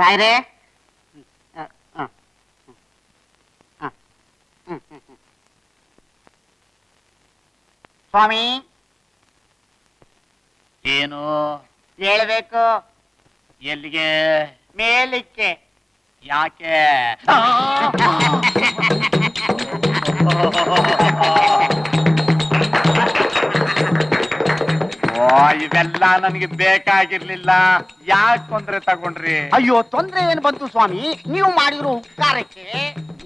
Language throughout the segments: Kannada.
ರಾಯ್ರೆ ಸ್ವಾಮಿ ಏನು ಹೇಳ್ಬೇಕು. ಎಲ್ಲಿಗೆ? ಮೇಲಿಕ್ಕೆ. ಯಾಕೆ? ಇವೆಲ್ಲ ನನಗೆ ಬೇಕಾಗಿರ್ಲಿಲ್ಲ. ಯಾಕೆ ತೊಂದ್ರೆ ತಗೊಂಡ್ರಿ? ಅಯ್ಯೋ, ತೊಂದ್ರೆ ಏನ್ ಬಂತು ಸ್ವಾಮಿ? ನೀವು ಮಾಡಿರೋ ಉಪಕಾರಕ್ಕೆ.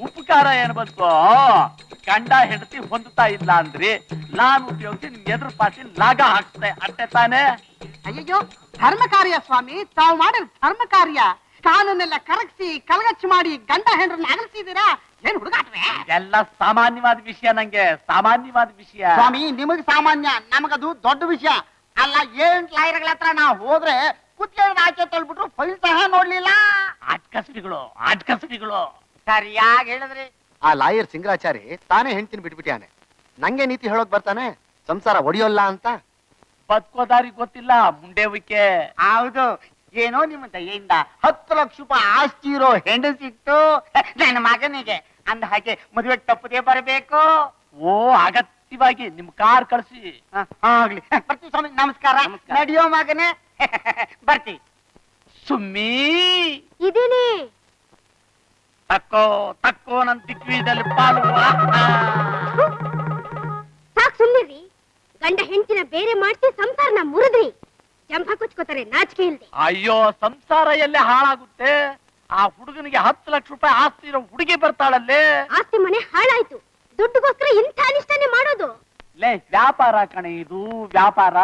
ಉಪಕಾರ ಏನ್ ಬಂತು? ಗಂಡ ಹೆಂಡತಿ ಹೊಂದುತ್ತಾ ಇಲ್ಲ ಅಂದ್ರಿ, ನಾನು ಉಪಯೋಗಿಸಿ ನಿಮ್ ಎದುರು ಪಾಟಿ ಲಾಗ ಹಾಕ್ತೆ, ಅಟ್ಟೆ ತಾನೆ? ಅಯ್ಯೋ, ಧರ್ಮ ಕಾರ್ಯ ಸ್ವಾಮಿ, ತಾವು ಮಾಡಿದ ಧರ್ಮ ಕಾರ್ಯ. ಕಾನೂನೆಲ್ಲ ಕರಗಿಸಿ ಕಲಗಚ್ಚು ಮಾಡಿ ಗಂಡ ಹೆಂಡ್ರನ್ನ ಅಗಲಿಸಿದೀರಾ? ಏನ್ ಹುಡುಗಾಟ್ರೆ? ಎಲ್ಲ ಸಾಮಾನ್ಯವಾದ ವಿಷಯ, ನಂಗೆ ಸಾಮಾನ್ಯವಾದ ವಿಷಯ. ಸ್ವಾಮಿ, ನಿಮಗ್ ಸಾಮಾನ್ಯ, ನಮಗದು ದೊಡ್ಡ ವಿಷಯ. ಅಲ್ಲ, 8 ಲಾಯರ್ಗಳ ಹತ್ರ ನಾವು ಹೋದ್ರೆ ಕುತ್ತಿಗೆ ಆಚೆ ತಳ್ಬಿಟ್ರು, ಫೈಲ್ ಸಹ ನೋಡ್ಲಿಲ್ಲ. ಆಟ್ಕಸ್ಬಿಗಳು ಸರಿಯಾಗಿ ಹೇಳಿದ್ರಿ. ಆ ಲಾಯರ್ ಸಿಂಗರಾಚಾರಿ ತಾನೇ ಹೆಂಡ್ತಿನ ಬಿಟ್ಬಿಟ್ಟಾನೆ. ನಂಗೆ ನೀತಿ ಹೇಳೋಕ್ ಬರ್ತಾನೆ, ಸಂಸಾರ ಒಡೆಯೋಲ್ಲ ಅಂತ. ಬದುಕೋದಾರಿ ಗೊತ್ತಿಲ್ಲ, ಮುಂಡೆ ವಿಕೆ. ಹೌದು, ಏನೋ ನಿಮ್ಮ ದಯೆಯಿಂದ 10 ಲಕ್ಷ ರೂಪಾಯಿ ಆಸ್ತಿ ಇರೋ ಹೆಂಡ ಸಿಕ್ತು ನನ್ನ ಮಗನಿಗೆ. ಅಂದ ಹಾಗೆ ಮದುವೆ ತಪ್ಪದೇ ಬರಬೇಕು. ಓ, ಅಗತ್ಯವಾಗಿ ನಿಮ್ ಕಾರ್ ಕಳಿಸಿ. ಆಗ್ಲಿ, ಬರ್ತೀವಿ ಸ್ವಾಮಿ. ನಮಸ್ಕಾರ. ನಡಿಯೋ ಮಗನೇ. ಬರ್ತಿ ಸುಮ್ಮಿ ಇದೀನಿ. ತಕ್ಕೋ ನನ್ ದಿಗ್ವಿದಲ್ಲಿ ಪಾಲು. ಸಾಕ್ ಸುಮ್ನಿರಿ. ಗಂಡ ಹೆಂಡತಿನ ಬೇರೆ ಮಾಡ್ಸಿ ಸಂಸಾರನ ಮುರಿದ್ರಿ. ಜಂಭ ಕುಚ್ಕೋತಾರೆ ನಾಚಿಕೆ ಇಲ್ದೆ. ಅಯ್ಯೋ, ಸಂಸಾರ ಎಲ್ಲೇ ಹಾಳಾಗುತ್ತೆ? ಆ ಹುಡುಗನಿಗೆ 10 ಲಕ್ಷ ರೂಪಾಯಿ ಆಸ್ತಿ ಇರೋ ಹುಡುಗಿ ಬರ್ತಾಳಲ್ಲೇ. ಆಸ್ತಿ ಮನೆ ಹಾಳಾಯ್ತು. ದುಡ್ಡುಗೋಸ್ಕರ ಇಂಥ ಅನಿಷ್ಟನೇ ಮಾಡೋದು. ಲೇ, ವ್ಯಾಪಾರ ಕಣೆ ಇದು, ವ್ಯಾಪಾರ.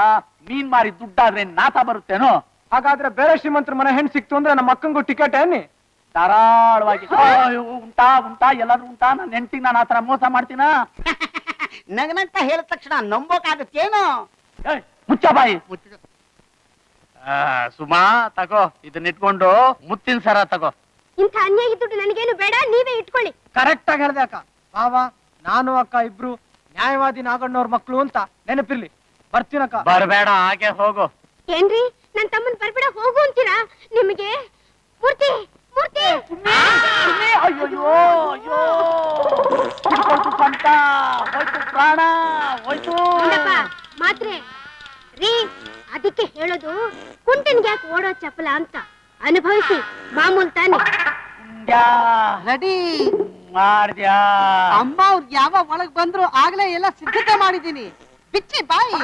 ಮೀನ್ ಮಾರಿ ದುಡ್ಡಾದ್ರೆ ನಾತ ಬರುತ್ತೇನೋ? ಹಾಗಾದ್ರೆ ಬೇರೆ ಶ್ರೀಮಂತರ ಮನೆ ಹೆಣ್ ಸಿಕ್ತು ಅಂದ್ರೆ ನಮ್ಮ ಅಕ್ಕಂಗೂ ಟಿಕೆಟ್ ಏನಿ? ಧಾರಾಳವಾಗಿ. ಉಂಟಾ ಎಲ್ಲಾದ್ರೂ ಉಂಟಾ? ನನ್ನ ಹೆಂಡತಿಗೆ ನಾನು ಆತರ ಮೋಸ ಮಾಡ್ತೀನ? ನಗನಂತ ಹೇಳಿದ ತಕ್ಷಣ ನಂಬೋಕಾಗತ್ತೇನು? ಮುಚ್ಚ ಬಾಯಿ. ಸುಮಾ, ತಗೋ, ಇದನ್ನ ಇಟ್ಕೊಂಡು ಮುತ್ತಿನ ಸರ ತಗೋ. ಇಂಥ ಅನ್ಯಾಯ ದುಡ್ಡು ನನಗೇನು ಬೇಡ, ನೀವೇ ಇಟ್ಕೊಳ್ಳಿ. ಕರೆಕ್ಟ್ ಆಗಿ ಹೇಳ್ದೆ ಅಕ್ಕ. ಬಾವಾ, ನಾನು ಅಕ್ಕ ಇಬ್ರು ನ್ಯಾಯವಾದಿ ನಾಗಣ್ಣವ್ರ ಮಕ್ಳು ಅಂತ ನೆನಪಿರ್ಲಿ. ಬರ್ತೀನಕ್ಕ. ಬರ್ಬೇಡ, ಹಾಗೆ ಹೋಗು. ಏನ್ರಿ, ನನ್ ತಮ್ಮನ್ ಬರ್ಬೇಡ ಹೋಗು ಅಂತೀರಾ? ನಿಮಗೆ ಮೂರ್ತಿ ಮೂರ್ತಿ ಅಯ್ಯೋ, ಹಿಡ್ಕೊಳ್ತು ಕಂಠ, ಹೋಯ್ತು ಪ್ರಾಣ, ಹೋಯ್ತು. ಮಾತ್ರೆ ರೀ, ಅದಕ್ಕೆ ಹೇಳೋದು ಕುಂಟನ್ಗೆ ಯಾಕೆ ಓಡೋ ಚಪ್ಪಲ ಅಂತ. ಅನುಭವಿಸಿ, ಮಾಮೂಲ್ ತಾನೆ. ರೆಡಿ ಮಾಡ್ದ್ಯಾ? ಅಮ್ಮ ಅವ್ರು ಯಾವಾಗ ಒಳಗ್ ಬಂದ್ರು ಆಗ್ಲೇ ಎಲ್ಲ ಸಿದ್ಧತೆ ಮಾಡಿದೀನಿ. ಬಿಚ್ಚಿ ಬಾಯಿ.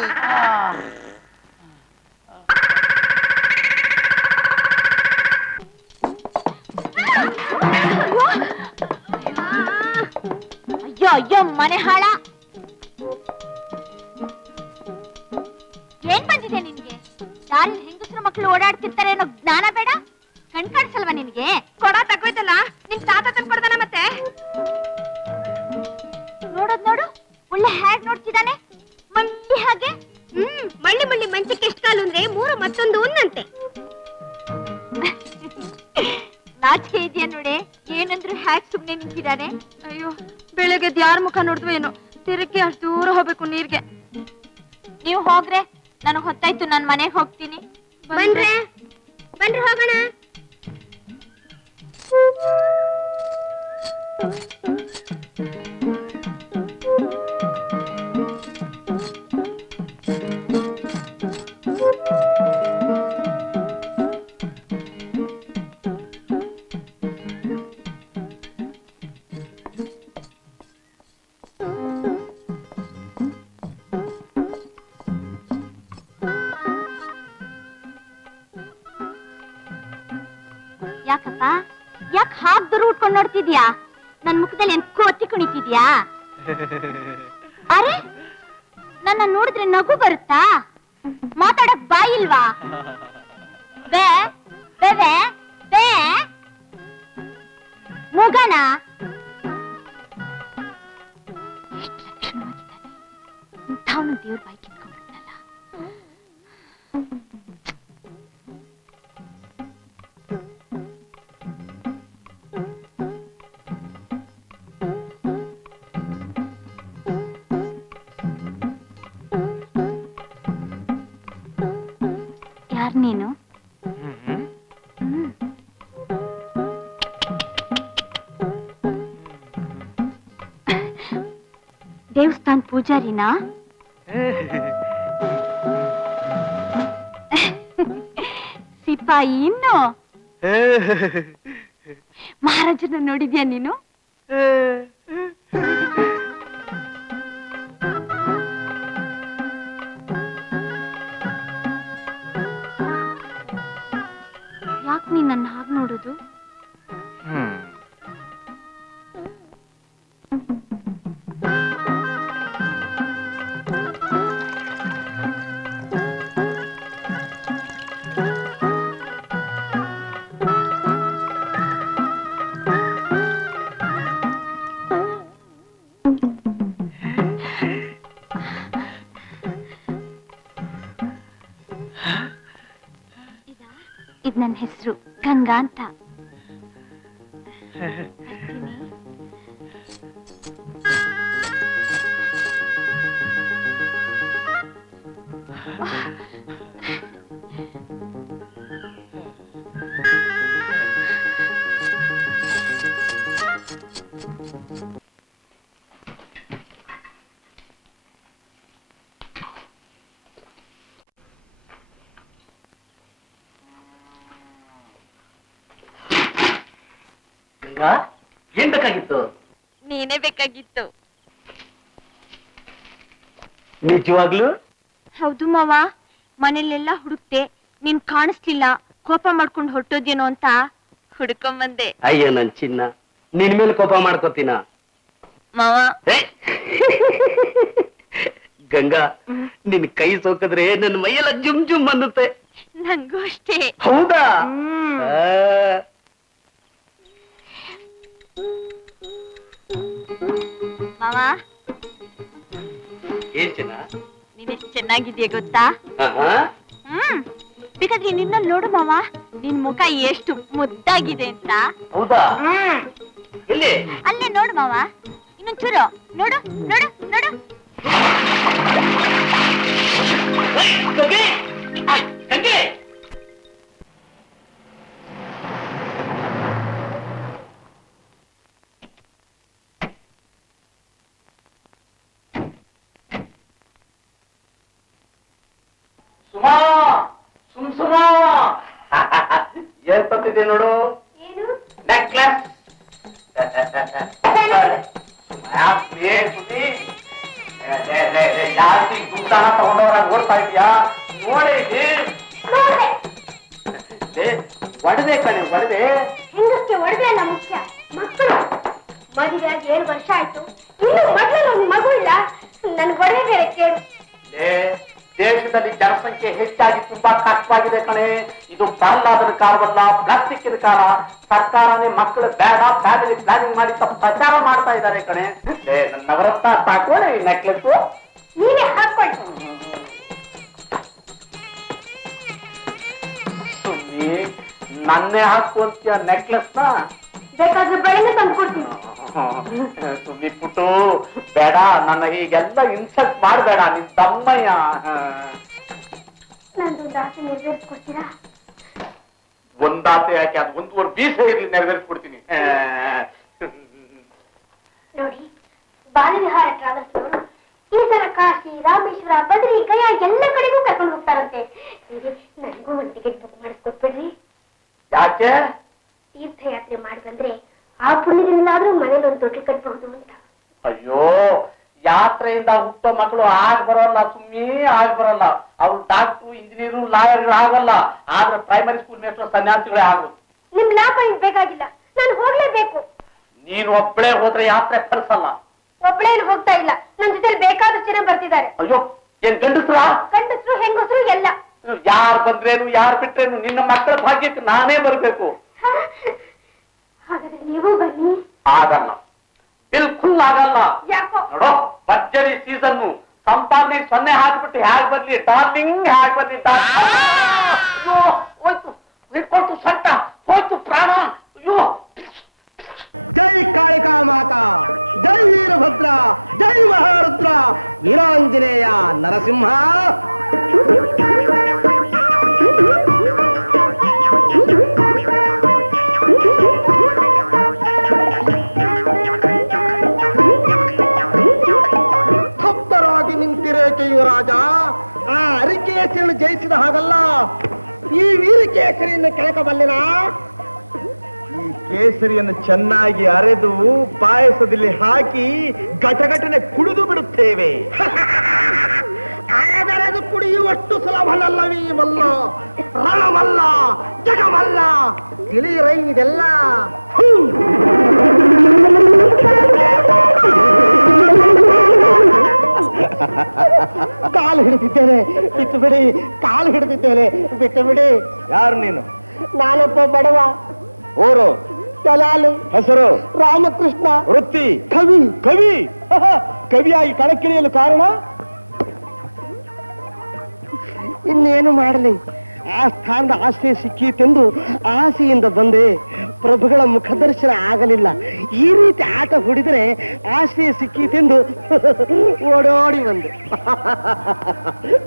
ಅಯ್ಯೋ ಅಯ್ಯೋ, ಮನೆ ಹಾಳ. ಏನ್ ಬಂದಿದೆ ನಿನ್ಗೆ? ದಾರಿ ಹೆಂಗಸರ ಮಕ್ಕಳು ಓಡಾಡ್ತಿರ್ತಾರೆ ಅನ್ನೋ ಜ್ಞಾನ ಬೇಡ? ಕಣ್ ಕಾಣಿಸಲ್ವಾ ನಿನ್ಗೆ? ಕೊಡ ತಗೋಯ್ತಲ್ಲ, ನಿನ್ ತಾತ ತಂದ್ಕೊಡ್ತಾನ ಮತ್ತೆ. ನೋಡೋದ್ ನೋಡು, ಒಳ್ಳೆ ಹ್ಯಾಗ್ ನೋಡ್ತಿದ್ದಾನೆ, ಮಳ್ಳಿ ಹಾಗೆ. ಮಳ್ಳಿ ಮಳ್ಳಿ ಮಂಚಕ್ಕೆ ಎಷ್ಟು ಕಾಲು ಅಂದ್ರೆ 3 ಮತ್ತೊಂದು ಒಂದಂತೆ. ನಾಚಿಕೆ ಇದೆಯಾ ನೋಡಿ, ಏನಂದ್ರು ಹ್ಯಾಗ್ ಸುಮ್ನೆ ನಿಂತಿದ್ದಾನೆ. ಅಯ್ಯೋ, ಬೆಳಗ್ಗೆ ಯಾರ ಮುಖ ನೋಡಿದ್ವು ಏನೋ, ತಿರುಗಿ ಅಷ್ಟು ದೂರ ಹೋಗ್ಬೇಕು ನೀರ್ಗೆ. ನೀವು ಹೋಗ್ರೆ ನನಗ್ ಹೊತ್ತಾಯ್ತು, ನಾನ್ ಮನೆಗೆ ಹೋಗ್ತೀನಿ. ಬನ್ರಿ ಹೋಗೋಣ. ಯಾಕಪ್ಪ, ಯಾಕೆ ಹಾಕ್ ದೂರ ಉಟ್ಕೊಂಡು ನೋಡ್ತಿದ್ಯಾ? ನನ್ ಮುಖದಲ್ಲಿ ಏನ್ ಕೋತಿ ಕುಣಿತಿದ್ಯಾ? ಅರೆ, ನನ್ನ ನೋಡಿದ್ರೆ ನಗು ಬರುತ್ತಾ? ಮಾತಾಡಕ್ ಬಾಯಿಲ್ವಾ? ಬೇ ಬೇ ಬೇ ಮುಗಣ. ಇಂಥವನು ದೇವ್ರ ಬಾಯಿ ಕಿತ್ಕೊಂಡ್ಬಿಟ್ನಲ್ಲ. ಯಾರ್ ನೀನು? ದೇವಸ್ಥಾನ ಪೂಜಾರಿನಾ? ಸಿಪಾಯಿ ಇನ್ನು ಮಹಾರಾಜನ ನೋಡಿದ್ಯಾ ನೀನು? ಯಾಕೆ ನೀನ್ ನನ್ನ ಹಾಗೆ ನೋಡುದು? ಇದ್ ನನ್ನ ಹೆಸರು ಗಂಗಾ ಅಂತ. ಏನ್ ಬೇಕಾಗಿತ್ತು? ನೀನೇ ಬೇಕಾಗಿತ್ತು. ನಿಜವಾಗ್ಲು? ಹೌದು ಮಾವ, ಮನೇಲೆಲ್ಲ ಹುಡುಕ್ತೆ, ನೀನ್ ಕಾಣಿಸ್ಲಿಲ್ಲ, ಕೋಪ ಮಾಡ್ಕೊಂಡು ಹೊರಟೋದೇನೋ ಅಂತ ಹುಡ್ಕೊಂಬಂದೆ. ಅಯ್ಯೋ ನನ್ ಚಿನ್ನ, ನಿನ್ ಮೇಲೆ ಕೋಪ ಮಾಡ್ಕೋತೀನ ಮಾವ. ಗಂಗಾ, ನಿನ್ ಕೈ ಸೋಕಿದ್ರೆ ನನ್ನ ಮೈಯೆಲ್ಲ ಜುಮ್ ಜುಮ್ ಅನ್ನುತ್ತೆ. ನಂಗೂ ಅಷ್ಟೇ. ಹೌದಾ? ಮಾವ, ಏನ್ ಚಿನ್ನ? ನೀನೆಷ್ಟು ಚೆನ್ನಾಗಿದ್ಯಾ ಗೊತ್ತಾ? ಬೇಕಾದ್ರೆ ನಿನ್ನ ನೋಡು ಮಾವ, ನಿನ್ ಮುಖ ಎಷ್ಟು ಮುದ್ದಾಗಿದೆ ಅಂತ. ಹೌದಾ? ಎಲ್ಲಿ? ಅಲ್ಲೇ ನೋಡು ಮಾವ, ಇನ್ನೊಂಚೂರು ನೋಡು ನೋಡು ನೋಡು. ಸುಮಾ, ಸುಮಾ ಏನ್ ತಂದಿದೆ ನೋಡು. ನೆಕ್ಲೆಸ್. ಜಾಸ್ತಿ ದುಡ್ಡನ್ನ ತಗೊಂಡವ್ರ ನೋಡ್ತಾ ಇದೀಯಾ? ನೋಡೇ ಒಡದೆ ಕಣೆ, ಒಡದೆ. ಹೆಂಗಕ್ಕೆ ಒಡವೆ ಅಲ್ಲ ಮುಖ್ಯ, ಮಕ್ಕಳು. ಮದುವೆಯಾಗಿ 7 ವರ್ಷ ಆಯ್ತು, ಇನ್ನು ಮಕ್ಕಳು ಮಗು ಇಲ್ಲ. ನನ್ ಒಡವೆ ಬೇರೆ ಕೇಳು. ದೇಶದಲ್ಲಿ ಜನಸಂಖ್ಯೆ ಹೆಚ್ಚಾಗಿ ತುಂಬಾ ಕಷ್ಟವಾಗಿದೆ ಕಣೆ. ಇದು ಪ್ರಹ್ಲಾದನ ಕಾಲವಲ್ಲ, ಪ್ಲಾಸ್ಟಿಕ್ಕಿನ ಕಾಲ. ಸರ್ಕಾರನೇ ಮಕ್ಕಳು ಬೇಡ, ಫ್ಯಾಮಿಲಿ ಪ್ಲಾನಿಂಗ್ ಮಾಡಿ ತಪ್ಪು ಪ್ರಚಾರ ಮಾಡ್ತಾ ಇದ್ದಾರೆ ಕಣೆ. ನನ್ನ ನವರತ್ನ ಸಾಕೋಣ ಈ ನೆಕ್ಲೆಸ್. ನೀವೇ ಹಾಕೊಳ್ಳಿ. ಸುಮ್ಮಿ ನನ್ನೇ ಹಾಕುವಂತೀಯ ನೆಕ್ಲೆಸ್ ನ? ಬೇಕಾದ್ರೆ ಬೆಳಗ್ಗೆ ತಂದು ಕೊಡ್ತೀನಿ. ಸುಮ್ಮಿ ಪುಟ್ಟು ಬೇಡ, ನನ್ನ ಹೀಗೆಲ್ಲ ಇನ್ಸಲ್ಟ್ ಮಾಡಬೇಡ, ನಿನ್ ತಮ್ಮಯ್ಯ. ನಂದೊಂದು ಆಸೆ ನೆರವೇರಿಸ್ಕೊಡ್ತೀರಾ? ಒಂದಾಸೆ ಯಾಕೆ, ಅದು 1 ಬೀಸ ಇರ್ಲಿ, ನೆರವೇರಿಸ್ಕೊಡ್ತೀನಿ. ನೋಡಿ, ಬಾಲವಿಹಾರ ಟ್ರಾವೆಲ್ಸ್ ಅವರು ಈ ತರ ಕಾಶಿ, ರಾಮೇಶ್ವರ, ಬದ್ರಿ, ಗಯಾ ಎಲ್ಲ ಕಡೆಗೂ ಕರ್ಕೊಂಡು ಹೋಗ್ತಾರಂತೆ. ನನಗೂ ಒಂದು ಟಿಕೆಟ್ ಬುಕ್ ಮಾಡಿಸ್ಕೊಟ್ಬಿಡ್ರಿ. ಯಾಕೆ? ತೀರ್ಥಯಾತ್ರೆ ಮಾಡಿ ಬಂದ್ರೆ ಆ ಪುಣ್ಯದಿಂದಾದ್ರೂ ಮನೇಲಿ ಒಂದು ತೊಟ್ಲು ಕಟ್ಬಹುದು ಅಂತ. ಅಯ್ಯೋ, ಯಾತ್ರೆಯಿಂದ ಹುಟ್ಟೋ ಮಕ್ಕಳು ಆಗ ಬರೋಲ್ಲ ಸುಮ್ಮಿ, ಆಗ ಬರಲ್ಲ. ಅವ್ರು ಡಾಕ್ಟ್ರು, ಇಂಜಿನಿಯರು, ಲಾಯರ್ಗಳು ಆಗಲ್ಲ. ಆದ್ರೆ ಪ್ರೈಮರಿ ಸ್ಕೂಲ್ ಮೇಸ್ಟ್ರು, ಸನ್ಯಾಸಿಗಳೇ ಆಗೋದು. ನಿಮ್ ಲಾಭ ಇನ್ ಬೇಕಾಗಿಲ್ಲ, ನಾನು ಹೋಗ್ಲೇಬೇಕು. ನೀನು ಒಬ್ಬಳೇ ಹೋದ್ರೆ ಯಾತ್ರೆ ಫಲಿಸಲ್ಲ. ಒಬ್ಳೇನು ಹೋಗ್ತಾ ಇಲ್ಲ, ನನ್ ಜೊತೆ ಬೇಕಾದಷ್ಟು ಜನ ಬರ್ತಿದ್ದಾರೆ. ಅಯ್ಯೋ, ಏನ್ ಗಂಡಸ್ರ? ಗಂಡಸರು ಹೆಂಗಸರು ಎಲ್ಲ. ಯಾರು ಬಂದ್ರೇನು ಯಾರು ಬಿಟ್ರೇನು ನಿನ್ನ ಮಕ್ಕಳ ಭಾಗ್ಯಕ್ಕೆ ನಾನೇ ಬರ್ಬೇಕು. ಹಾಗಾದ್ರೆ ನೀವು ಬನ್ನಿ. ಆಗಲ್ಲ, ಬಿಲ್ಕುಲ್ ಆಗಲ್ಲ. ಯಾಕೋ? ನೋಡೋ, ಭರ್ಜರಿ ಸೀಸನ್ನು, ಸಂಪಾದನೆ 0 ಹಾಕ್ಬಿಟ್ಟು ಹ್ಯಾಗ್ ಬರ್ಲಿ ಡಾರ್ಲಿಂಗ್, ಹ್ಯಾಗ್ ಬರ್ಲಿ ಅಯ್ಯೋ, ಹೋಯ್ತು ಹಿಡ್ಕೊಳ್ತು ಸಟ್ಟ, ಹೋಯ್ತು ಪ್ರಾಣ. ಅಯ್ಯೋ, ಜೈ ಕಾಳಿಕಾ ಮಾತಾ, ಜೈ ವೀರಭದ್ರ, ಜೈ ಮಹಾರುದ್ರ, ವೀರಾಂಜನೇಯ ನರಸಿಂಹ. ಮಾಡಬಲ್ಲಿನ? ಈ ಕೇಸರಿಯನ್ನು ಚೆನ್ನಾಗಿ ಅರೆದು ಪಾಯಸದಲ್ಲಿ ಹಾಕಿ ಘಟಘಟನೆ ಕುಡಿದು ಬಿಡುತ್ತೇವೆ. ಆದರೆ ಅದು ಕುಡಿಯುವಷ್ಟು ಸುಲಭನಲ್ಲವೀ ಮಲ್ಲ, ರಣಮಲ್ಲ, ಜಗಮಲ್ಲ. ತಿಳಿರೈ ಇದೆಲ್ಲ. ಕಾಲು ಹಿಡಿದಿದ್ದೇನೆ, ಬಿಟ್ಟು ಬಿಡಿ. ಕಾಲು ಹಿಡಿದಿದ್ದೇನೆ, ಬಿಟ್ಟು ಬಿಡಿ. ಯಾರು ನೀನು? ನಾನೊಬ್ಬ ಬಡವ. ಓರು ದಲಾಲಿ. ಹೆಸರು? ರಾಮಕೃಷ್ಣ. ವೃತ್ತಿ? ಕವಿ. ಕವಿ? ಕವಿಯಾಗಿ ಕಣಕ್ಕಿಳಿಯಲು ಕಾರಣ? ಇನ್ನೇನು ಮಾಡಲಿ, ಆ ಸ್ಥಾನದ ಆಸೆ ಸಿಕ್ಕೀತೆಂದು ಆಸೆಯಿಂದ ಬಂದೆ. ಪ್ರಭುಗಳ ಮುಖದರ್ಶನ ಆಗಲಿಲ್ಲ. ಈ ರೀತಿ ಆಟ ಹೊಡಿದರೆ ಆಸೆ ಸಿಕ್ಕೀತೆಂದು ಓಡೋಡಿ ಬಂದೆ.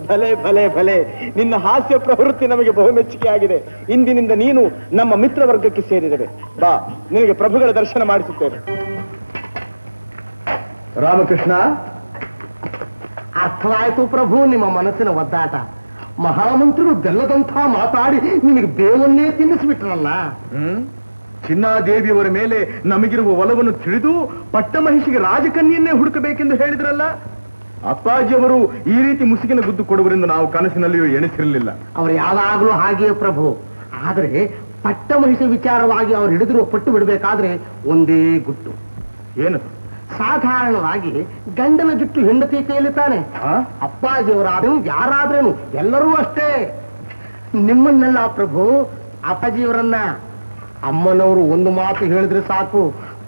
ಭಲೆ ಭಲೆ ಭಲೆ, ನಿನ್ನ ಹಾಸ್ಯ ಪ್ರವೃತ್ತಿ ನಮಗೆ ಬಹುಮೆಚ್ಚುಗೆ ಆಗಿದೆ. ಇಂದಿನಿಂದ ನೀನು ನಮ್ಮ ಮಿತ್ರ ವರ್ಗಕ್ಕೆ ಸೇರಿರುವೆ. ಬಾ, ನಿನಗೆ ಪ್ರಭುಗಳ ದರ್ಶನ ಮಾಡಿಸುತ್ತೇವೆ. ರಾಮಕೃಷ್ಣ, ಅರ್ಥವಾಯಿತು ಪ್ರಭು ನಿಮ್ಮ ಮನಸ್ಸಿನ ಒದ್ದಾಟ. ಮಹಾಮಂತ್ರಿಗಳು ಬೆಲ್ಲದಂಥ ಮಾತಾಡಿ ನಿಮಗೆ ಬೇವನ್ನೇ ತಿನ್ನಿಸ್ಬಿಟ್ರಲ್ಲ. ಚಿನ್ನಾದೇವಿಯವರ ಮೇಲೆ ನಮಗಿರುವ ಒಲವನ್ನು ತಿಳಿದು ಪಟ್ಟಮಹಿಷಿಗೆ ರಾಜಕನ್ಯನ್ನೇ ಹುಡುಕಬೇಕೆಂದು ಹೇಳಿದ್ರಲ್ಲ. ಅಪ್ಪಾಜಿಯವರು ಈ ರೀತಿ ಮುಸುಕಿನ ಗುದ್ದು ಕೊಡುವರೆಂದು ನಾವು ಕನಸಿನಲ್ಲಿಯೂ ಎಣಿಸಿರಲಿಲ್ಲ. ಅವರು ಯಾವಾಗಲೂ ಹಾಗೆಯೇ ಪ್ರಭು. ಆದರೆ ಪಟ್ಟಮಹಿಷಿ ವಿಚಾರವಾಗಿ ಅವ್ರು ಹಿಡಿದಿರುವ ಪಟ್ಟು ಬಿಡಬೇಕಾದ್ರೆ ಒಂದೇ ಗುಟ್ಟು. ಏನು? ಸಾಧಾರಣವಾಗಿ ಗಂಡನ ಜುಟ್ಟು ಹೆಂಡತಿ ಕೈಯಲ್ಲಿ ತಾನೆ. ಅಪ್ಪಾಜಿಯವರಾದ್ರೂ ಯಾರಾದ್ರೇನು ಎಲ್ಲರೂ ಅಷ್ಟೇ. ನಿಮ್ಮನ್ನೆಲ್ಲ ಪ್ರಭು, ಅಪ್ಪಾಜಿಯವರನ್ನ. ಅಮ್ಮನವರು ಒಂದು ಮಾತು ಹೇಳಿದ್ರೆ ಸಾಕು,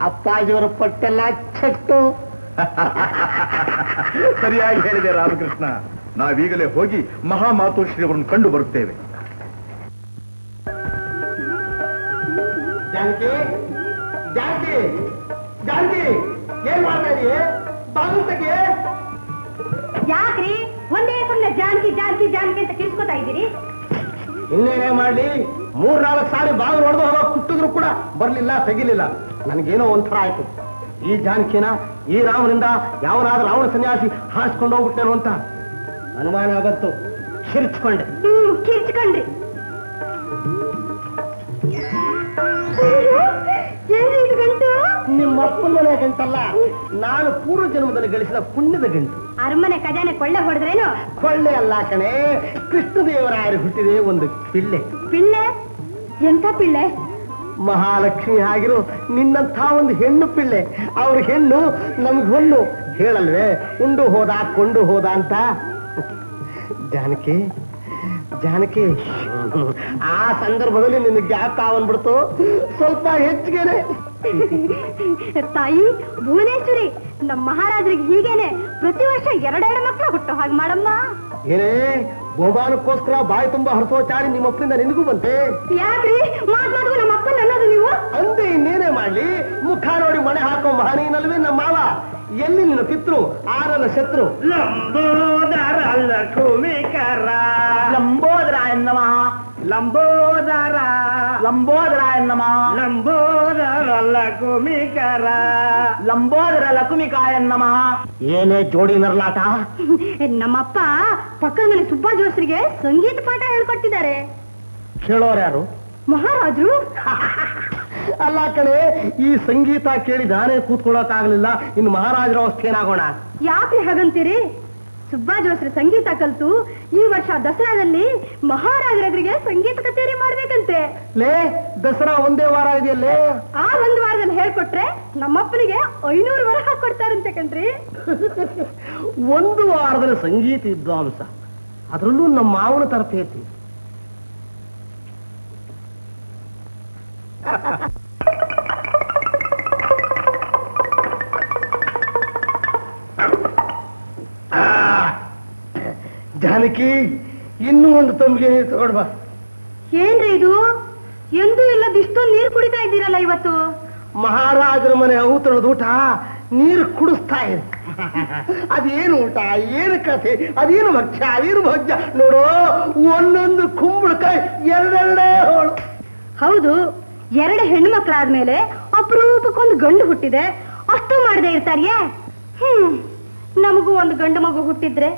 ಅಪ್ಪಾಜಿಯವರ ಪಟ್ಟೆಲ್ಲ ಚೆಟ್ಟು. ಸರಿಯಾಗಿ ಹೇಳಿದೆ ರಾಮಕೃಷ್ಣ. ನಾವೀಗಲೇ ಹೋಗಿ ಮಹಾಮಾತೋಶ್ರೀ ಅವರನ್ನು ಕಂಡು ಬರುತ್ತೇವೆ. ಜಾನಕಿ, ಜಾನಕಿ, ಜಾನಕಿ, ಏನ್ ಮಾಡ್ತಾ ಇದೀಯ? ಬಾಗುಂತಕ್ಕೆ ಯಾಕ್ರಿ ಒಂದೇ ಸುಮ್ಮನೆ ಜಾನಕಿ ಜಾನಕಿ ಜಾನಕಿ ಅಂತ ಕಿರ್ಸ್ಕೊತಾ ಇದ್ದೀರಿ? ಇನ್ನೇನೇ ಮಾಡ್ಲಿ, 3-4 ಸಾರಿ ಬಾಗಿಲು ಹೊಡೆದು ಹೋಗೋ ಕುಟ್ಟಿದ್ರು ಕೂಡ ಬರ್ಲಿಲ್ಲ, ತೆಗಿಲಿಲ್ಲ. ನನಗೇನೋ ಒಂಥರ ಆಯ್ತು. ಈ ಜಾನಕಿನ ಈ ರಾಮನಿಂದ ಯಾವನಾದ್ರೂ ರಾವಣ ಸನ್ಯಾಸಿ ಹಾರಿಸ್ಕೊಂಡು ಹೋಗ್ಬಿಟ್ಟೇನು ಅಂತ ಅನುಮಾನ ಆಗತ್ತು. ಕಿರ್ಚ್ಕೊಂಡೆ. ಕಿರ್ಚ್ಕೊಂಡ್ರಿ. ನಿಮ್ಮ ಅಪ್ಪನ ಮನೆ ಗಂಟಲ್ಲ, ನಾನು ಪೂರ್ವ ಜನ್ಮದಲ್ಲಿ ಗಳಿಸಿದ ಪುಣ್ಯದ ಗಂಟು. ಅರಮನೆ ಖಜಾನೆ ಕೊಳ್ಳೆ ಹೊಡೆದ್ರೇನು? ಕೊಳ್ಳೆ ಅಲ್ಲ ಕಣೆ, ಕೃಷ್ಣದೇವರಾಯರು ಹುಟ್ಟಿದೆ ಒಂದು ಪಿಳ್ಳೆ. ಪಿಳ್ಳೆ? ಎಂತ ಪಿಳ್ಳೆ? ಮಹಾಲಕ್ಷ್ಮಿ ಆಗಿರು ನಿನ್ನಂಥ ಒಂದು ಹೆಣ್ಣು ಪಿಳ್ಳೆ. ಅವ್ರ ಹೆಣ್ಣು ನಮ್ಗೆ ಹೊನ್ನು ಹೇಳಲ್ವೇ, ಉಂಡು ಹೋದ ಕೊಂಡು ಹೋದ ಅಂತ. ಜಾನಕಿ, ಜಾನಕಿ, ಆ ಸಂದರ್ಭದಲ್ಲಿ ನಿನ್ನ ಜ್ಞಾಪಕ ಬಂದ್ಬಿಡ್ತು ಸ್ವಲ್ಪ ಹೆಚ್ಚಿಗೆನೆ. ತಾಯಿ ಭುವನೇಶ್ವರಿ, ನಮ್ಮ ಮಹಾರಾಜರಿಗೆ ಹೀಗೇನೆ ಪ್ರತಿ ವರ್ಷ 2 ಮಕ್ಕಳು ಹುಟ್ಟೋ ಹಾಗೆ ಮಾಡಮ್ಮ. ಏನೇ ಬಹುಮಾನಕ್ಕೋಸ್ಕರ ಬಾಯಿ ತುಂಬಾ ಹರಿಸೋ ಚಾಡಿ ನಿಮ್ಮಪ್ಪನಿಂದ ನಿನಗೂ ಬಂತೆ? ಯಾಕ್ರಿ ಮಾತು ನಮ್ಮ ಅಪ್ಪನ ಅನ್ನೋದು ನೀವು? ಅಂದೆ ಇನ್ನೇನೇ ಮಾಡ್ಲಿ, ಮುಖ ನೋಡಿ ಮಣೆ ಹಾಕೋ ಮಹನೀಯನಲ್ವೇ ನಮ್ಮ ಮಾವ. ಎಲ್ಲಿ ನಿನ್ನ ಪಿತೃ, ಆರನ ಶತ್ರು. ಲಂಬೋದರ ಲಕುಮಿಕರ, ಲಂಬೋದರಾಯ ನಮಃ, ಲಂಬೋದರ, ಲಂಬೋದರಾಯ ನಮಃ, ಲಂಬೋದರ ಲಕುಮಿಕರ, ಲಂಬೋದರ ಲಕುಮಿಕಾಯ ನಮಃ. ಏನೇ ಜೋಡಿ ನರ್ಲಾಟ. ನಮ್ಮಪ್ಪ ಪಕ್ಕದ ಮನೆ ಸುಬ್ಬಾ ಜೋಸ್ರಿಗೆ ಸಂಗೀತ ಪಾಠ ಹೇಳ್ಕೊಟ್ಟಿದ್ದಾರೆ. ಕೇಳೋರು ಯಾರು? ಮಹಾರಾಜರು. ಅಲ್ಲ ಕಣೆ, ಈ ಸಂಗೀತ ಕೇಳಿ ನಾನೇ ಕೂತ್ಕೊಳ್ಳೋಕಾಗ್ಲಿಲ್ಲ, ಇನ್ನು ಮಹಾರಾಜರ ಅವಸ್ಥೆ ಏನಾಗೋಣ? ಯಾಕ್ರಿ ಹಾಗಂತೀರಿ? ಸುಬ್ಬಾ ಜೋಸ್ರಿ ಸಂಗೀತ ಕಲ್ತು ಈ ವರ್ಷ ದಸರಾದಲ್ಲಿ ಮಹಾರಾಜರಿಗೆ ಸಂಗೀತ ಕಚೇರಿ ಮಾಡ್ಬೇಕಂತೆ. ಲೇ, ದಸರಾ ಒಂದೇ ವಾರ ಇದೆಯಲ್ಲೇ. ಆ 1 ವಾರದಲ್ಲಿ ಹೇಳ್ಕೊಟ್ರೆ ನಮ್ಮಪ್ಪನಿಗೆ 500 ವರ ಹಾಕೊಡ್ತಾರಂತೆ ಕಣ್ರಿ. 1 ವಾರದಲ್ಲಿ ಸಂಗೀತ ವಿದ್ವಾಂಸ, ಅದರಲ್ಲೂ ನಮ್ಮ ಮಾವನ ತರಬೇತಿ. ಜಾನಕಿ, ಇನ್ನೂ ಒಂದು ತಂಬಿಗೆ ನೀರು ತಗೊಳ್ಬಾ. ಏನ್ರಿ ಇದು? ಎಂದೂ ಇಲ್ಲದ ಇಷ್ಟೊಂದು ನೀರು ಕುಡಿತಾ ಇದ್ದೀರಲ್ಲ ಇವತ್ತು? ಮಹಾರಾಜರ ಮನೆ ಔತಣದ ಊಟ, ನೀರು ಕುಡಿಸ್ತಾ ಇದೆ. ಅದೇನು ಊಟ, ಏನು ಕಥೆ, ಅದೇನು ಭಕ್ಷ್ಯ, ಅದೇನು ಭಕ್ಷ್ಯ ನೋಡು. ಒಂದೊಂದು ಕುಂಬಳಕಾಯಿ 2 ಹೋಳು. ಹೌದು, 2 ಹೆಣ್ಣು ಮಕ್ಕಳಾದ್ಮೇಲೆ ಅಪರೂಪಕ್ಕೊಂದು ಗಂಡು ಹುಟ್ಟಿದೆ, ಅಷ್ಟು ಮಾಡದೆ ಇರ್ತಾರ್ಯೇ? ನಮಗೂ ಒಂದು ಗಂಡು ಮಗು ಹುಟ್ಟಿದ್ರೆ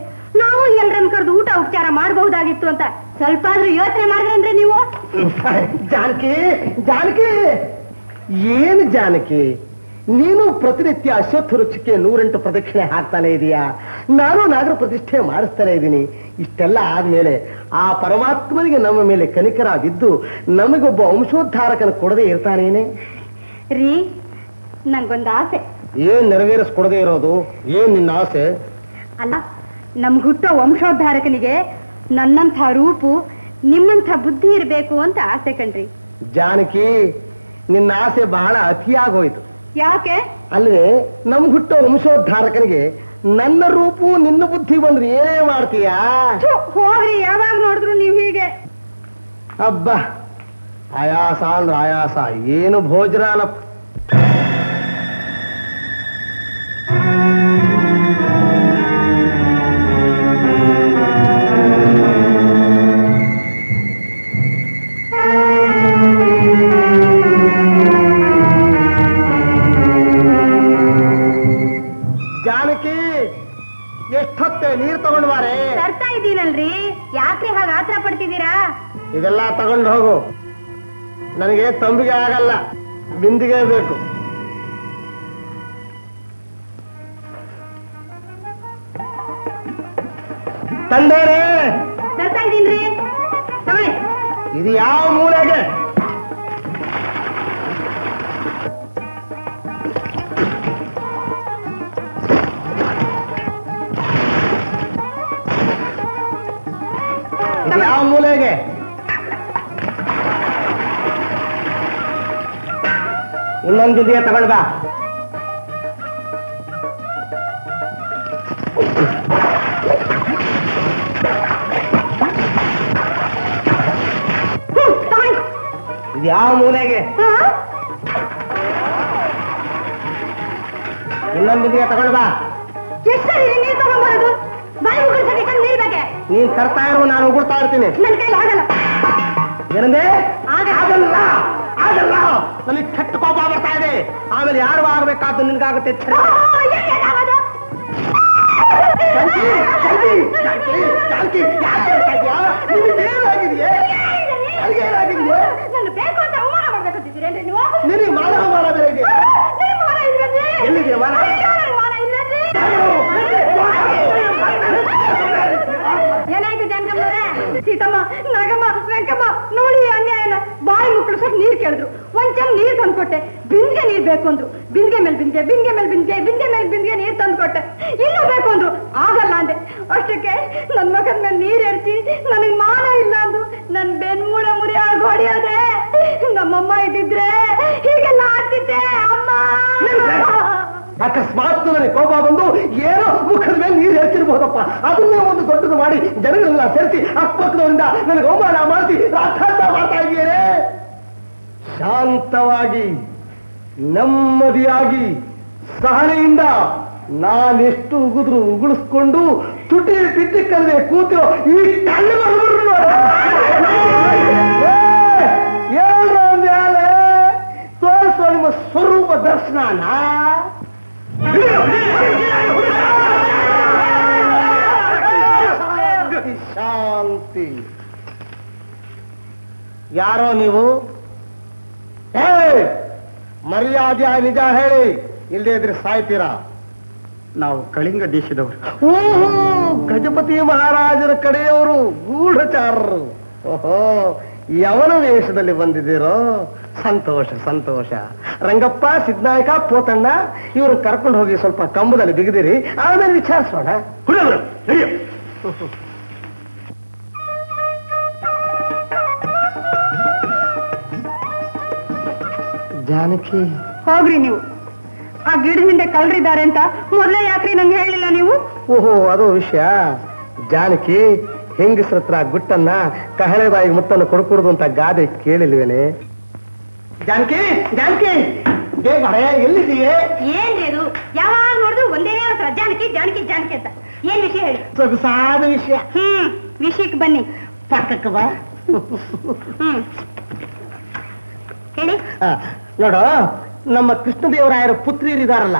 ನಾವು ಎಲ್ಲರನ್ನ ಕರೆದು ಊಟ ಉಪಚಾರ ಮಾಡಬಹುದಾಗಿತ್ತು ಅಂತ ಸ್ವಲ್ಪ ಆದ್ರೂ ಯೋಚನೆ ಮಾಡಿದ್ರೆ ನೀವು ಜಾನಕಿ ಜಾನಕಿ ಏನು ಜಾನಕಿ, ನೀನು ಪ್ರತಿನಿತ್ಯ ಅಶ್ವತ್ಥ ವೃಕ್ಷಕ್ಕೆ 108 ಪ್ರದಕ್ಷಿಣೆ ಹಾಕ್ತಾನೆ ಇದೀಯಾ, ನಾನು ನಾಗರ ಪ್ರತಿಷ್ಠೆ ಮಾಡಿಸ್ತಾನೆ ಇದ್ದೀನಿ. ಇಷ್ಟೆಲ್ಲ ಆದ್ಮೇಲೆ ಆ ಪರಮಾತ್ಮನಿಗೆ ನಮ್ಮ ಮೇಲೆ ಕನಿಕರ ಬಿದ್ದು ನಮಗೊಬ್ಬ ವಂಶೋದ್ಧಾರಕನ ಕೊಡದೆ ಇರ್ತಾನೇನೆ? ರೀ, ನಂಗೊಂದು ಆಸೆ. ಏನ್ ನೆರವೇರಿಸ್ಕೊಡದೆ ಇರೋದು? ಏನ್ ನಿನ್ನ ಆಸೆ? ಅಲ್ಲ, ನಮ್ಗೆ ಹುಟ್ಟೋ ವಂಶೋದ್ಧಾರಕನಿಗೆ ನನ್ನಂಥ ರೂಪು ನಿಮ್ಮಂಥ ಬುದ್ಧಿ ಇರಬೇಕು ಅಂತ ಆಸೆ ಕಣ್ರಿ. ಜಾನಕಿ, ನಿನ್ನ ಆಸೆ ಬಹಳ ಅತಿಯಾಗೋಯ್ತು. ಯಾಕೆ? ಅಲ್ವೇ, ನಮ್ ಹುಟ್ಟೋ ವಂಶೋದ್ಧಾರಕನಿಗೆ ನನ್ನ ರೂಪು ನಿನ್ನ ಬುದ್ಧಿ ಬಂದ್ರೆ ಏನೇ ಮಾಡ್ತೀಯಾ? ಹೋಗ್ರಿ, ಯಾವಾಗ ನೋಡಿದ್ರು ನೀವು ಹೀಗೆ. ಅಬ್ಬ, ಆಯಾಸ ಅಂದ್ರೆ ಆಯಾಸ, ಏನು ಭೋಜನ. ಜಾನಕಿ, ಎಷ್ಟೊತ್ತೆ ನೀರು ತಗೊಂಡು ಬಾರೆ. ತರ್ತಾ ಇದ್ದೀನಲ್ರಿ, ಯಾಕ್ರಿ ಹಾಗೆ ಆತರ ಪಡ್ತಿದ್ದೀರಾ? ಇದೆಲ್ಲ ತಗೊಂಡು ಹೋಗು. ನನಗೆ ತಂಬಿಗೆ ಆಗಲ್ಲ, ಬಿಂದಿಗೆ ಬೇಕು. ತಂದೇರೆ, ತರ್ತಾ ಇದ್ದೀನ್ರಿ. ತಗೊಳ್ಳಿ. ಇದು ಯಾವ ಮೂಲೆಗೆ? ಇದು ಯಾವ ಮೂಲೆಗೆ? ಇನ್ನೊಂದು ಇದೆಯಾ, ತಗೊಂಡ್ ಬಾ. ಇದು ಯಾವ ಮೂಲೆಗೆ? ಇನ್ನೊಂದು ಇದೆಯಾ, ತಗೊಂಡ್ ಬಾ. ಎಷ್ಟು ನೀರು ತಗೊಂಡ್ಬರೋದು? ಬಾಯಿ ಮುಗಿಸೋದಕ್ಕೆ ನೀರ್ ಬೇಕೆ? ನೀನ್ ತರ್ತಾ ಇರು, ನಾನು ಉಗುಳ್ತಾ ಇರ್ತೀನಿ. ನನ್ನ ಕೈಲಿ ಆಗಲ್ಲ. ಏನಂದೆ? ಆಗಲ್ಲ. ಆಗಲ್ಲ, ನನಗೆ ಕೆಟ್ಟ ಕೋಪ ಬರ್ತಾ ಇದೆ. ಆಮೇಲೆ ಯಾರು ಆಗ್ಬೇಕಾದ್ದು ನಿನ್ಗಾಗುತ್ತೆ. ಏನಾಗೋದು? ನನ್ನ ಬೇಕು ಅಂತ ಅವಮಾನ ಮಾಡ್ಬೇಕಂತಿದ್ದೀರೇನ್ರಿ ನೀವು? ನಿನಗೆ ಮಾನ ಅವಮಾನ ಬೇರೆ ಇದೆ. ಮಾನ ಇಲ್ಲದ್ರಿ? ಎಲ್ಲಿದೆ ಮಾನ? ಮಾನ ಇಲ್ಲದ್ರಿ? ಏನಾಯ್ತು ಜಾನಕಮ್ಮನವ್ರೆ? ಸೀತಮ್ಮ, ನಾಗಮ್ಮ, ವೆಂಕಮ್ಮ, ನೋಡಿ ಅನ್ಯಾಯನ. ಬಾಯಿ ಮುಕ್ಕಳಿಸೋಕ್ ನೀರ್ ಕೇಳಿದ್ರು, ಒಂದ್ ಚಮ್ ನೀರ್ ತಂದ್ಕೊಟ್ಟೆ. ಬಿಂದಿಗೆ ನೀರ್ ಬೇಕು ಅಂದ್ರು, ಬಿಂದಿಗೆ ಮೇಲೆ ಬಿಂದಿಗೆ, ಬಿಂದಿಗೆ ಮೇಲೆ ಬಿಂದಿಗೆ, ಬಿಂದಿಗೆ ಮೇಲೆ ಬಿಂದಿಗೆ ನೀರ್ ತಂದ್ಕೊಟ್ಟೆ. ಇನ್ನೂ ಬೇಕು ಅಂದ್ರು, ಆಗಲ್ಲ ಅಂದೆ. ಅಷ್ಟಕ್ಕೆ ನನ್ ಮಗದ ಮೇಲೆ ನೀರ್ ಎರಚಿ ನನಗ್ ಮಾನ ಇಲ್ಲ ಅಂದ್ರು. ನನ್ ಬೆನ್ಮೂಳ ಮುರಿ ಆಗಿ ಹೊಡೆಯೋದೆ. ನಮ್ಮಮ್ಮ ಇದ್ದಿದ್ರೆ ಹೀಗೆಲ್ಲ ಆಗ್ತಿದ್ದೆ. ಅಮ್ಮ, ಅಕಸ್ಮಾತ್ ನನಗೆ ಕೋಪ ಬಂದು ಏನೋ ಮುಖದ ಮೇಲೆ ನೀರು ಹೆಚ್ಚಿರ್ಬಹುದಪ್ಪ. ಅದನ್ನೇ ಒಂದು ದೊಡ್ಡದು ಮಾಡಿ ಜನಗಳೆಲ್ಲ ಸೇರಿಸಿ ಅಕ್ಕಪಕ್ಕದವರಿಂದ ನನಗೆ ಅವಮಾನ ಮಾಡಿಸಿ ರಾಕ್ಷಸ ಮಾಡ್ತಾ ಇದ್ದೀಯೇ. ಶಾಂತವಾಗಿ, ನೆಮ್ಮದಿಯಾಗಿ, ಸಹನೆಯಿಂದ ನಾನೆಷ್ಟು ಉಗಿದ್ರು ಉಗುಳಿಸ್ಕೊಂಡು ತುಟಿ ಬಿದ್ದಕ್ಕಲ್ಲದೆ ಕೂತಿರೋ ಈ ಕಣ್ಣು ಏನೋ ಮೇಲೆ ತೋರಿಸೋ ನಿಮ್ಮ ಸ್ವರೂಪ ದರ್ಶನ. ಶಾಂತಿ. ಯಾರೋ ನೀವು? ಮರ್ಯಾದೆ ನಿಜ ಹೇಳಿ, ಇಲ್ಲದೆ ಇದ್ರೆ ಸಾಯ್ತೀರಾ. ನಾವು ಕಳಿಂಗ ದೇಶದವರು. ಓಹೋ, ಗಜಪತಿ ಮಹಾರಾಜರ ಕಡೆಯವರು, ಗೂಢಚಾರರು. ಓಹೋ, ಯವನ ವೇಷದಲ್ಲಿ ಬಂದಿದ್ದೀರೋ? ಸಂತೋಷ ಸಂತೋಷ. ರಂಗಪ್ಪ, ಸಿದ್ನಾಯಕ, ಪೋತಣ್ಣ ಇವರು ಕರ್ಕೊಂಡು ಹೋಗಿ ಸ್ವಲ್ಪ ಕಂಬದಲ್ಲಿ ಬಿಗಿದಿರಿ, ಆಮೇಲೆ ವಿಚಾರಿಸೋಣ. ಜಾನಕಿ, ಹೋಗ್ರಿ ನೀವು. ಆ ಗಿಡದ ಹಿಂದೆ ಕಳ್ರಿದ್ದಾರೆ ಅಂತ ಮೊದಲೇ ಯಾಕ್ರಿ ನಂಗೆ ಹೇಳಿಲ್ಲ ನೀವು? ಓಹೋ, ಅದು ವಿಷಯ. ಜಾನಕಿ, ಹೆಂಗಸ್ರ ಹತ್ರ ಗುಟ್ಟನ್ನ, ಕಹಳೆ ಬಾಯಿಗೆ ಮುತ್ತನ್ನು ಕೊಡ್ಕೊಡುದು ಅಂತ ಗಾದೆ ಕೇಳಿಲ್ವೇನೆ? ಜಾನಕಿ, ಜಾನಕಿ, ಬೇಗ ಎಲ್ಲಿದೆಯೇ? ಏನ್ರಿ ಅದು? ಯಾವಾಗ ನೋಡಿದ್ರು ಒಂದೇ ಒಂಥರ ಜಾನಕಿ ಜಾನಕಿ ಜಾನಕಿ ಅಂತ. ಏನ್ ವಿಷಯ ಹೇಳಿ? ಸೊಗಸಾದ ವಿಷಯ. ವಿಷಯಕ್ಕೆ ಬನ್ನಿ. ಪಕ್ಕಕ್ಕೆ ಬಾ. ಹೇಳಿ. ನೋಡು, ನಮ್ಮ ಕೃಷ್ಣದೇವರಾಯರ ಪುತ್ರಿಯರಿದಾರಲ್ಲ,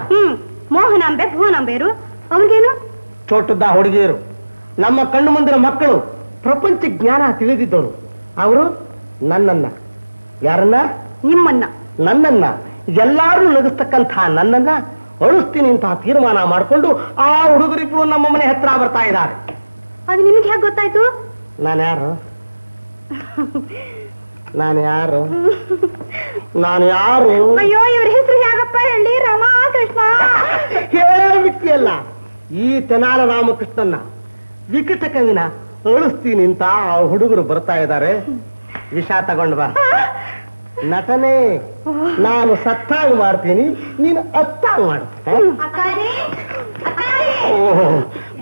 ಮೋಹನಾಂಬೆ, ಭುವನಾಂಬೆಯರು, ಅವ್ರಿಗೇನು? ಚೋಟದ ಹುಡುಗಿಯರು, ನಮ್ಮ ಕಣ್ಣು ಮುಂದಿನ ಮಕ್ಕಳು. ಪ್ರಪಂಚ ಜ್ಞಾನ ತಿಳಿದಿದ್ದವರು ಅವರು ನನ್ನನ್ನ, ಯಾರನ್ನ? ನಿಮ್ಮನ್ನ. ನನ್ನನ್ನ, ಎಲ್ಲಾರು ನಗಿಸ್ತಕ್ಕಂಥ ನನ್ನನ್ನ ಅಳಿಸ್ತೀನಿ ಅಂತ ತೀರ್ಮಾನ ಮಾಡಿಕೊಂಡು ಆ ಹುಡುಗರಿಬ್ರು ನಮ್ಮ ಮನೆ ಹತ್ರ ಬರ್ತಾ ಇದ್ದಾರೆ. ಅದು ನಿಮಗೆ ಹೇಗೆ ಗೊತ್ತಾಯ್ತು? ನಾನು ಯಾರು? ನಾನು ಯಾರು? ನಾನು ಯಾರು? ಅಯ್ಯೋ, ಇವ್ರ ಹೆಸರು ಹೇಗಪ್ಪ ಹೇಳಿ? ರಾಮಕೃಷ್ಣ. ಹೇಳಲ್ಲ, ಈ ತೆನಾಲ ರಾಮಕೃಷ್ಣನ್ನ ವಿಕಟ ಕವಿನ ಅಳಿಸ್ತೀನಿ ಅಂತ ಆ ಹುಡುಗರು ಬರ್ತಾ ಇದ್ದಾರೆ. ವಿಷ ತಗೊಂಡ್ ಬಾ. ನಟನೆ ನಾನು ಸತ್ತಾಗಿ ಮಾಡ್ತೀನಿ, ನೀನು ಅತ್ತಾಗಿ ಮಾಡು.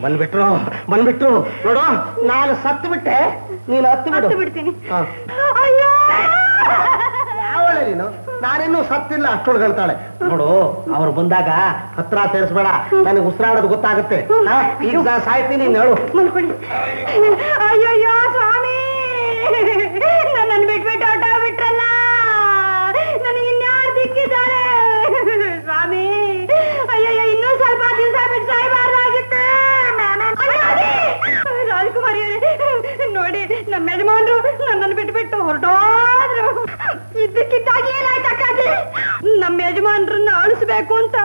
ಬಂದ್ಬಿಟ್ರು ಬಂದ್ಬಿಟ್ರು ನೋಡು, ನಾನು ಸತ್ತು ಬಿಟ್ಟೆ, ನೀನು ಹತ್ತು ಬಿಡ್ತೀನಿ. ಯಾವಳೆ ನೀನು? ನಾನಿನ್ನೂ ಸತ್ತಿಲ್ಲ ಅಷ್ಟೊಳಗಂತಾಳೆ ನೋಡು. ಅವ್ರು ಬಂದಾಗ ಹತ್ರ ಸೇರಿಸ್ಬೇಡ, ನನಗೆ ಉಸಿರಾಡೋದು ಗೊತ್ತಾಗುತ್ತೆ. ಈಗ ನಾನು ಸಾಯ್ತೀನಿ, ಹೇಳು. ಮಲ್ಕೊಳ್ಳಿ. ಅಯ್ಯಯ್ಯೋ ಸ್ವಾಮಿ, ನನ್ನನ್ನು ಬಿಟ್ಬಿಟ್ಟು ಆಟ ಬಿಟ್ರಲ್ಲ, ನನಗೆ ಇನ್ಯಾರು ದಿಕ್ಕಿದ್ದಾರೆ ಸ್ವಾಮಿ. ಅಯ್ಯಯ್ಯ, ಇನ್ನೂ ಸ್ವಲ್ಪ ದಿವಸ ಬಿಟ್ಟು ಸಾಯಬಾರ್ದಾಗಿತ್ತು. ರಾಜಕುಮಾರಿ ನೋಡಿ, ನಮ್ಮ ಯಜಮಾನ್ರು ನನ್ನನ್ನು ಬಿಟ್ಬಿಟ್ಟು ಹೊರಟೋದ್ರು. ಇದ್ದಕ್ಕಿದ್ದಾಗಿ ಏನಾಯ್ತಕ್ಕಾಗಿ, ನಮ್ಮ ಯಜಮಾನ್ರನ್ನ ಅಳಿಸ್ಬೇಕು ಅಂತ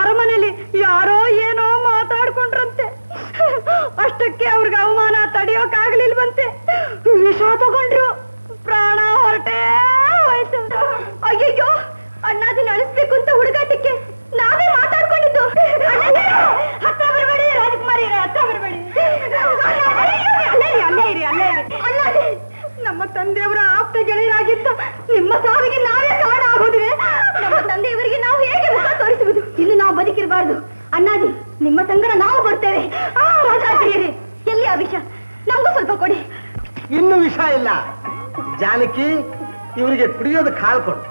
ಅರಮನೆಯಲ್ಲಿ ಯಾರೋ ಏನೋ ಮಾತಾಡ್ಕೊಂಡ್ರಂತೆ. ಅಷ್ಟಕ್ಕೆ ಅವ್ರಿಗೆ ಅವಮಾನ ತಡೆಯೋಕಾಗ್ಲಿಲ್ವಂತೆ, ವಿಷ ತಗೊಂಡ್ರು, ಪ್ರಾಣ ಹೊರಟೇ ಹೋಯ್ತು. ಅಯ್ಯಯ್ಯೋ, ಅಣ್ಣಾದಿನ ಅಳಿಸ್ಬೇಕು ಅಂತ ಹುಡುಗಾಟಕ್ಕೆ ನಾವೇ ಮಾತಾಡ್ಕೊಂಡಿದ್ದು. ಹತ್ರ ಬರಬೇಡಿ ರಾಜಕುಮಾರಿ, ಹತ್ರ ಬರಬೇಡಿ. ಅಲ್ಲೇ ಇರಿ. ನಮ್ಮ ತಂದೆಯವರ ಆಪ್ತ ಗೆಳೆಯರಾಗಿದ್ದ ನಿಮ್ಮ ಸಾವಿಗೆ ನಾವೇ ಕಾರಣ ಆಗೋದಿವೆ. ನಮ್ಮ ತಂದೆಯವರಿಗೆ ನಾವು ಹೇಗೆ ಮುಖ ತೋರಿಸುವುದು? ಇನ್ನು ನಾವು ಬದುಕಿರಬಾರ್ದು. ಅಣ್ಣಾಜಿ, ನಿಮ್ಮ ಸಂಗಡ ನಾವು ಬರ್ತೇವೆ. ರಾಜಾಜಿಯರೇ, ಎಲ್ಲಿ ಆ ವಿಷ? ನಮಗೂ ಸ್ವಲ್ಪ ಕೊಡಿ. ಇನ್ನು ವಿಷ ಇಲ್ಲ ಜಾನಕಿ, ಇವರಿಗೆ ಕುಡಿಯೋದು ಕಾಲ್ ಕೊಡು.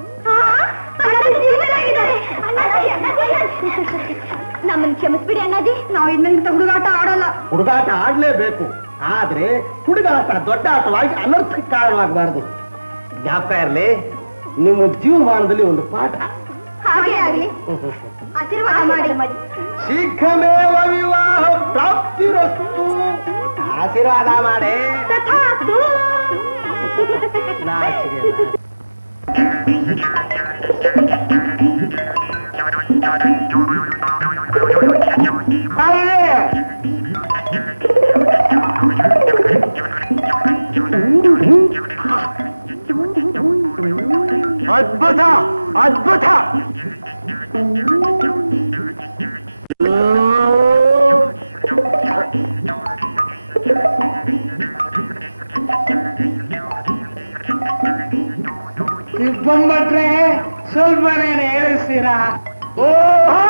ನಮ್ಮನ್ನು ಕ್ಷಮಿಸ್ಬಿಡಿ ಅಣ್ಣಾಜಿ, ನಾವು ಇನ್ಮೇಲೆ ಹುಡುಗಾಟ ಆಡಲ್ಲ. ಹುಡುಗಾಟ ಆಡ್ಲೇಬೇಕು, ಆದ್ರೆ ಹುಡುಗಾಟ ದೊಡ್ಡ ಆಟವಾಗಿ ಅನರ್ಥಕ್ಕೆ ಕಾರಣವಾಗಬಾರದು. ಜ್ಞಾಪಕ ಇರಲಿ, ನಿಮ್ಮ ಜೀವಮಾನದಲ್ಲಿ ಒಂದು ಪಾಠ. ಹಾಗೆ ಆಗಲಿ, ಆಶೀರ್ವಾದ ಮಾಡಿ. ಶೀಘ್ರಮೇವ ವಿವಾಹ ಪ್ರಾಪ್ತಿರಸ್ತು. ಆಶೀರ್ವಾದ ಮಾಡೆ. ಅದ್ಭುತ ಅದ್ಭುತ. ಬಂದ್ಬಿಟ್ರೆ ಸ್ವಲ್ಪನೇನು ಹೇಳಿಸ್ತೀರಾ? ಓಹೋ,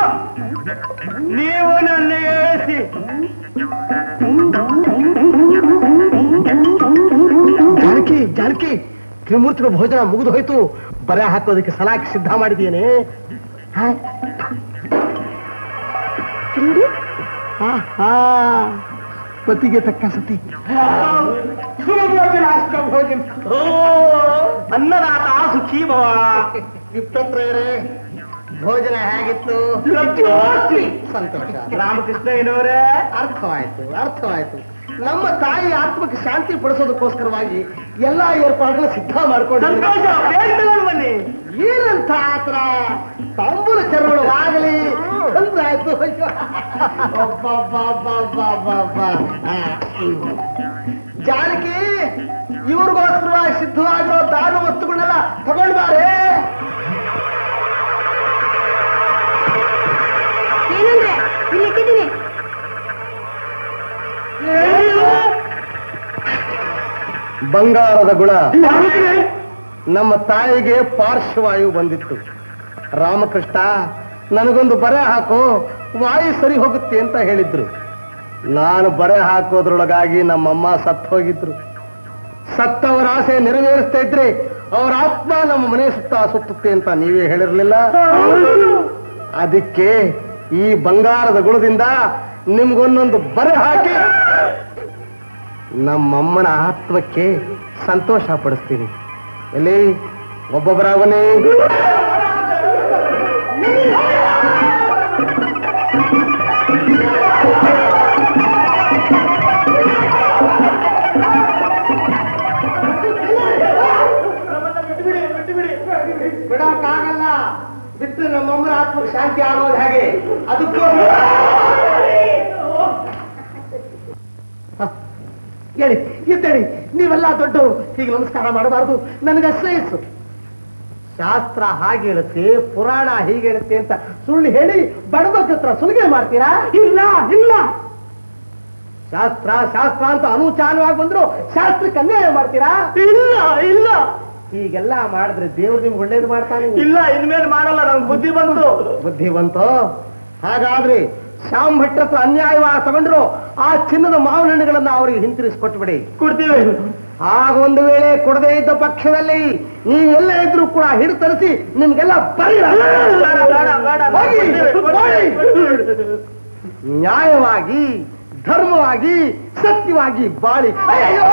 ನೀವು ನನ್ನ ಹೇಳಿಸಿ. ಜಾನಕಿ ಜಾನಕಿ, ತ್ರಿಮೂರ್ತಿಗಳ ಭೋಜನ ಮುಗಿದು ಹೋಯ್ತು. ಬರೆ ಹಾಕೋದಕ್ಕೆ ಸಲಾಕಿ ಸಿದ್ಧ ಮಾಡಿದ್ದೇನೆ. ಪತಿಗೆ ತಕ್ಕ ಸತಿ. ಅನ್ನದಾತ ಸುಖೀ ಭವ. ವಿಪ್ರತ್ರಯರೇ, ಭೋಜನ ಹೇಗಿತ್ತು? ಸಂತೋಷ. ರಾಮಕೃಷ್ಣ ಏನವರೇ, ಅರ್ಥವಾಯ್ತು. ನಮ್ಮ ತಾಯಿ ಆತ್ಮಕ್ಕೆ ಶಾಂತಿ ಪಡಿಸೋದಕ್ಕೋಸ್ಕರವಾಗಿ ಎಲ್ಲಾ ಏರ್ಪಾಡುಗಳು ಸಿದ್ಧ ಮಾಡ್ಕೊಂಡು ಬನ್ನಿ. ಏನಂತ ಆತರ ತಾಂಬೂಲ ಚರ್ಮಣವಾಗಲಿ ಅಂದ್ರಾಯ್ತು. ಜಾನಕಿ, ಇವ್ರಿಗೋಸ್ಕರವಾಗಿ ಸಿದ್ಧವಾಗಿರೋ ದಾನ ವಸ್ತುಗಳನ್ನೆಲ್ಲ ತಗೊಂಡು ಬಾರೆ. ಏನಂದ್ರೆ ಇಲ್ಲಿಟ್ಟಿದ್ದೀನಿ. ಬಂಗಾರದ ಗುಣ. ನಮ್ಮ ತಾಯಿಗೆ ಪಾರ್ಶ್ವವಾಯು ಬಂದಿತ್ತು. ರಾಮಕೃಷ್ಣ ನನಗೊಂದು ಬರೆ ಹಾಕು, ವಾಯು ಸರಿ ಹೋಗುತ್ತೆ ಅಂತ ಹೇಳಿದ್ರು. ನಾನು ಬರೆ ಹಾಕೋದ್ರೊಳಗಾಗಿ ನಮ್ಮಮ್ಮ ಸತ್ತು ಹೋಗಿದ್ರು. ಸತ್ತವರ ಆಸೆ ನೆರವೇರಿಸ್ತಾ ಇದ್ರೆ ಅವರ ಆತ್ಮ ನಮ್ಮ ಮನೆ ಸುತ್ತುತ್ತೆ ಅಂತ ನೀವೇ ಹೇಳಿರ್ಲಿಲ್ಲ? ಅದಕ್ಕೆ ಈ ಬಂಗಾರದ ಗುಣದಿಂದ ನಿಮ್ಗೊಂದೊಂದು ಬರೆ ಹಾಕಿ ನಮ್ಮಮ್ಮನ ಆತ್ಮಕ್ಕೆ ಸಂತೋಷ ಪಡಿಸ್ತೀನಿ. ಎಲ್ಲಿ ಒಬ್ಬೊಬ್ಬರಾಗನೇ ಬಿಡಕ್ಕಾಗಲ್ಲ. ಬಿಟ್ಟರೆ ನಮ್ಮಮ್ಮನ ಆತ್ಮಕ್ಕೆ ಶಾಂತಿ ಆಗೋದು ಹೇಗೆ? ಅದಕ್ಕೂ ಹೇಳಿ ಇದ್ದೇಳಿ. ನೀವೆಲ್ಲ ದೊಡ್ಡವರು, ಹೀಗೆ ನಮಸ್ಕಾರ ಮಾಡಬಾರ್ದು. ನನಗೆ ಶ್ರೇಯಸ್ಸು. ಶಾಸ್ತ್ರ ಹಾಗೆ ಹೇಳುತ್ತೆ, ಪುರಾಣ ಹೀಗೆ ಹೇಳುತ್ತೆ ಅಂತ ಸುಳ್ಳು ಹೇಳಿ ಬಡಬಗ್ರ ಹತ್ರ ಸುಲಿಗೆ ಮಾಡ್ತೀರಾ? ಇಲ್ಲ ಇಲ್ಲ. ಶಾಸ್ತ್ರ ಶಾಸ್ತ್ರ ಅಂತ ಅನುಚಾನವಾಗಿ ಬಂದ್ರು ಶಾಸ್ತ್ರಕ್ಕೆ ಅನ್ಯಾಯ ಮಾಡ್ತೀರಾ? ಇಲ್ಲ ಇಲ್ಲ. ಹೀಗೆಲ್ಲ ಮಾಡಿದ್ರೆ ದೇವ್ರು ನಿಮ್ಗೆ ಒಳ್ಳೇದು ಮಾಡ್ತಾನೆ. ಇಲ್ಲ, ಇನ್ಮೇಲೆ ಮಾಡಲ್ಲ. ನಮ್ಗೆ ಬುದ್ಧಿ ಬಂತು. ಬುದ್ಧಿ ಬಂತು. ಹಾಗಾದ್ರೆ ಶ್ಯಾಮ್ ಭಟ್ರ ಹತ್ರ ಅನ್ಯಾಯವಾಗಿ ತಗೊಂಡ್ರು ಆ ಚಿನ್ನದ ಮಾವಿನ ಹಣ್ಣುಗಳನ್ನ ಅವ್ರಿಗೆ ಹಿಂತಿರಿಸ್ಕೊಟ್ಬಿಡಿ. ಕೊಡ್ತೀವಿ. ಆಗೊಂದು ವೇಳೆ ಕೊಡದೇ ಇದ್ದ ಪಕ್ಷದಲ್ಲಿ ನೀವೆಲ್ಲ ಇದ್ರು ಕೂಡ ಹಿಡಿದು ತರಿಸಿ ನಿಮ್ಗೆಲ್ಲ ನ್ಯಾಯವಾಗಿ ಧರ್ಮವಾಗಿ ಸತ್ಯವಾಗಿ ಬಾಳಿ. ಅಯ್ಯೋ